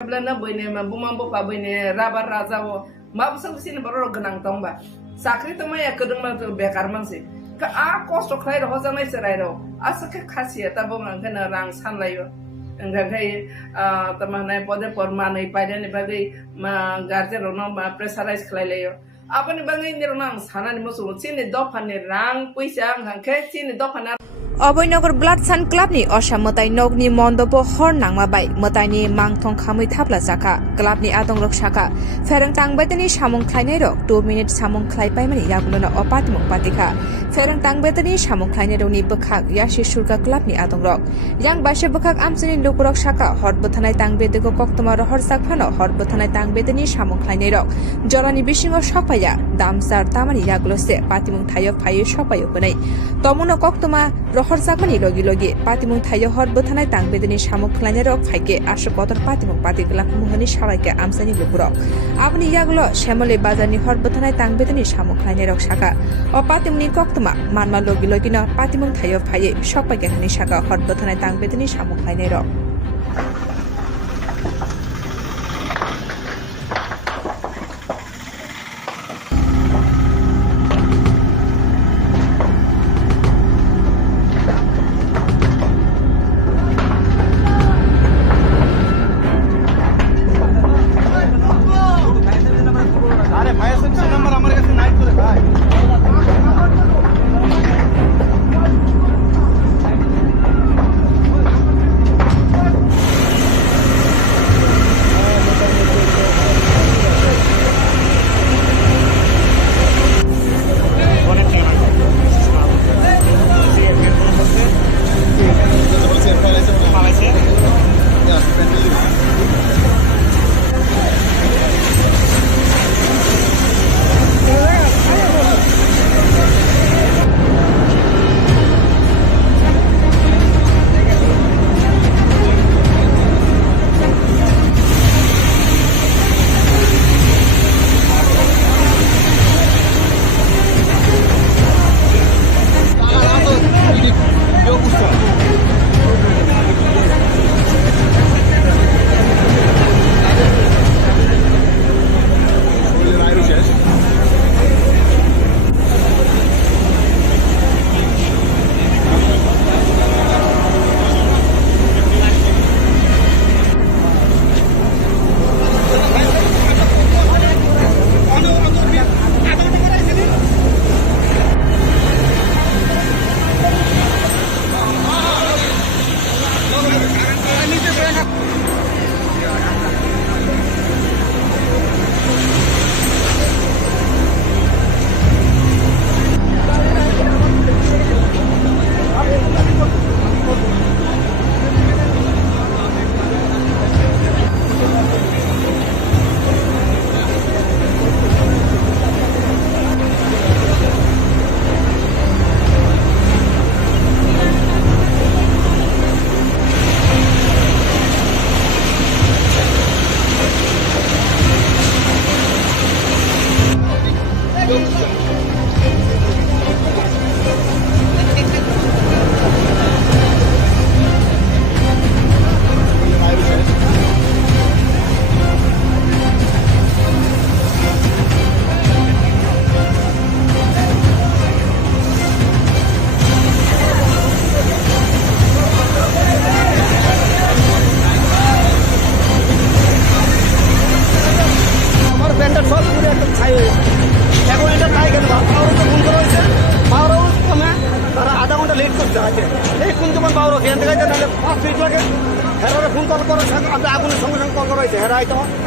Blana boyne ma bumambo pa boyne rabar raza wo ma busang sini baru genang tongba sakri to maya kedung ma to bekar mangsi ka a kosto khai ro hojang nai serai ro asake khasiya ta bong ang kana rang san layo engga gai tamanai pode porma nai paide ni bagai ma garje ro no ma pressurize khlai layo apani bangai ni ro nang sana ni musu chini dofan ni rang puisa ang khe chini dofan অবৈনগর blood sun ক্লাবনি অসামতাই নগনি মণ্ডপ হর নাংমাবাই মতাইনি মাংথং খামৈ থাপলা জাকা ক্লাবনি আদংরক শাখা ফেরং টাংবাইতানি সামং খ্লাইনাই rock 2 minute সামং খ্লাইপাইমানি ইয়াগুলনা অপাতিমক পাতিখা ফেরং টাংবাইতানি সামং খ্লাইনাই Roni বখাক ইয়াশি সুরকা ক্লাবনি আদংরক young বাইশে বখাক আমসিনি লুকুরক শাখা হরবথানাই টাংবেদেগো কক্তমা রহর সাকফানো হরবথানাই টাংবেতানি সামং খ্লাইনাই rock জরানি বিশিং সপাইয়া দামসার তামানি ইয়াগুলসে পাতিমং থায়ক ফাইয়ে সপাইও হনাই তমনো কক্তমা হর সাকমানি লগে লগে পাতিমুং থাইয় হর বথানাই টাংবেদনি সামক খ্লাইনাই রক ফাইকে আশো কতর পাতিমুং পাতিগলা মুহনি সারাইকে আমসানি লুকুরক আপনি ইয়াগুলো শ্যামলে বাজারনি হর বথানাই টাংবেদনি সামক খ্লাইনাই রক শাখা ও পাতিমুনি কক্তমা মানমা লগে লগে না পাতিমুং থাইয় ফাইয়ে সপাইকে হানি শাখা হর বথানাই টাংবেদনি সামক খ্লাইনাই রক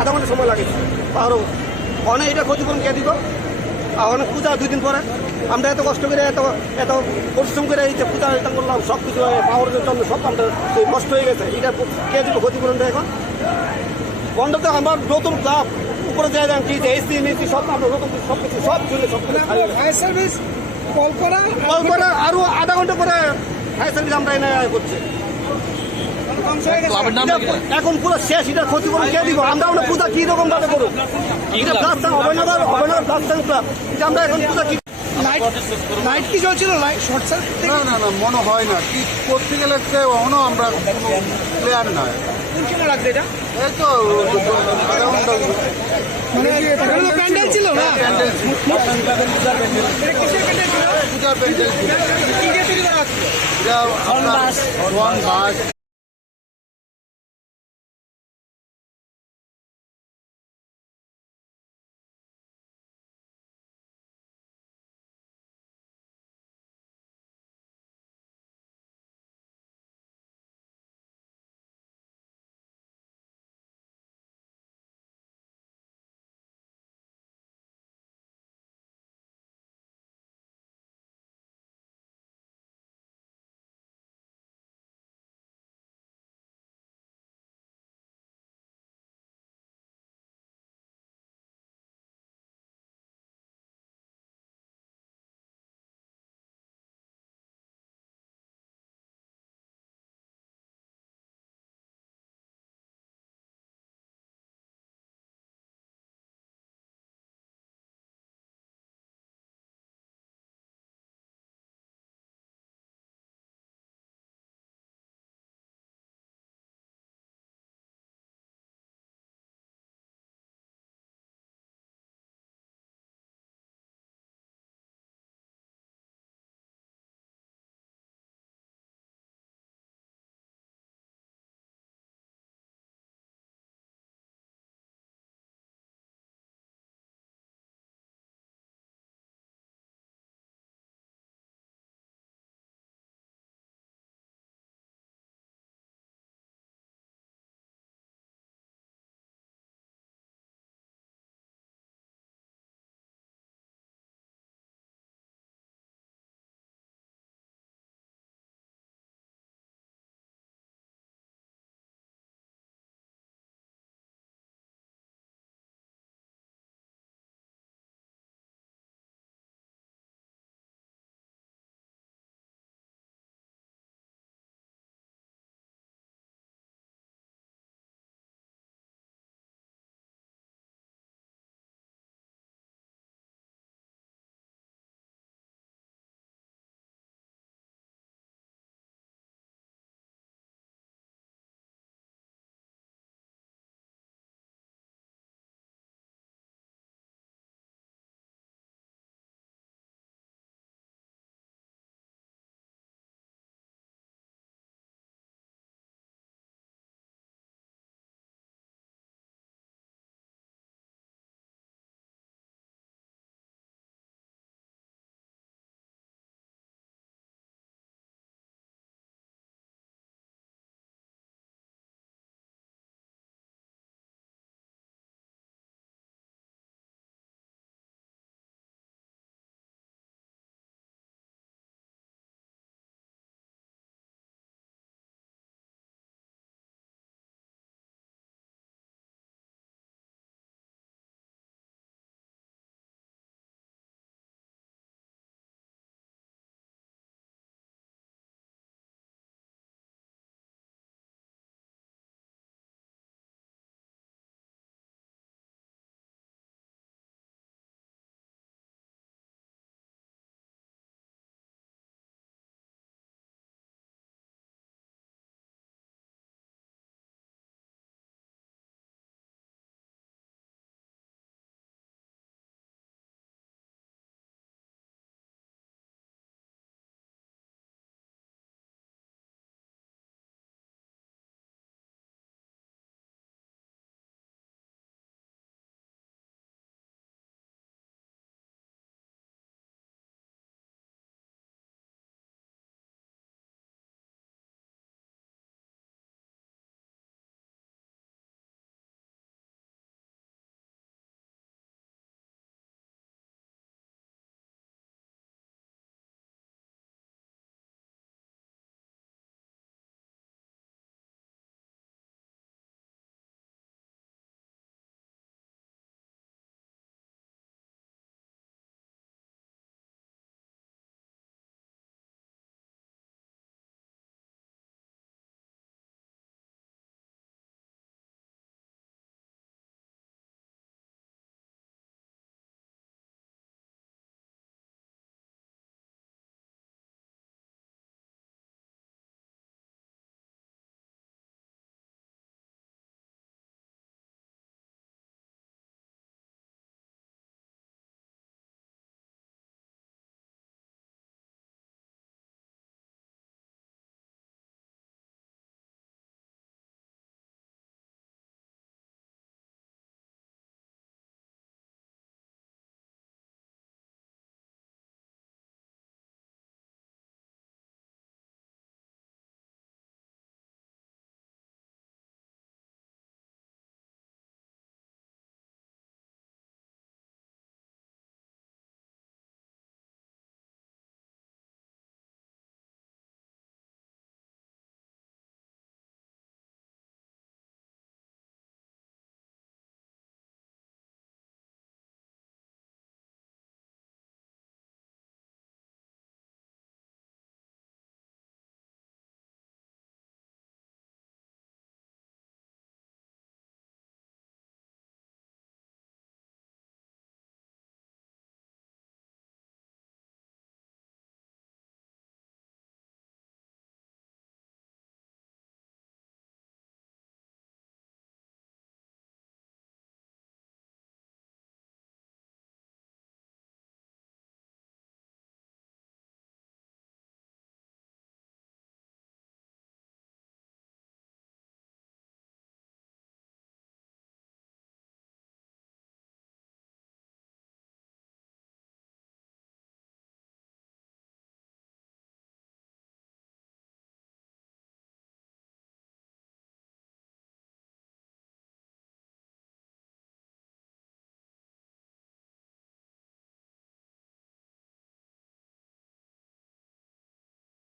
আধা ঘন্টা সময় লাগে আরো অনেক এটা ক্ষতিপূরণ কে দিব অনেক পূজা 2 দিন পরে আমরা এত কষ্ট করে এত পরিশ্রম করে এই যে পূজা এটা করলাম সব কিছু পাওয়ার জন্য সব আমরা নষ্ট হয়ে গেছে এটা কে দিব ক্ষতিপূরণটা এখন বন্ধ তো আমার নতুন ক্লাব উপরে যায় কি যে এসি মিসি সব আমরা নতুন সব কিছু সব চলে সব ফায়ার সার্ভিস কল করা আরো আধা ঘন্টা পরে ফায়ার সার্ভিস আমরা এনে করছি এখন পুরো শেষ এটা ক্ষতিপূরণ কে দিব আমরা পূজা কি রকম ভাবে করবো এটা অবৈনগর ক্লাব আমরা এখন পূজা কি লাইট কি চলছিল লাইট শর্ট সার্কিট না মনে হয় না কি করতে গেলে আমরা ক্লিয়ার নয় কোন সময় লাগবে এটা? এই তো আধা ঘন্টা মানে এখানে তো প্যান্ডেল ছিল না? এটা কিসের প্যান্ডেল ছিল? পূজার প্যান্ডেল কি দিয়ে তৈরি করা হচ্ছিল? এটা আপনার ওয়ান বাস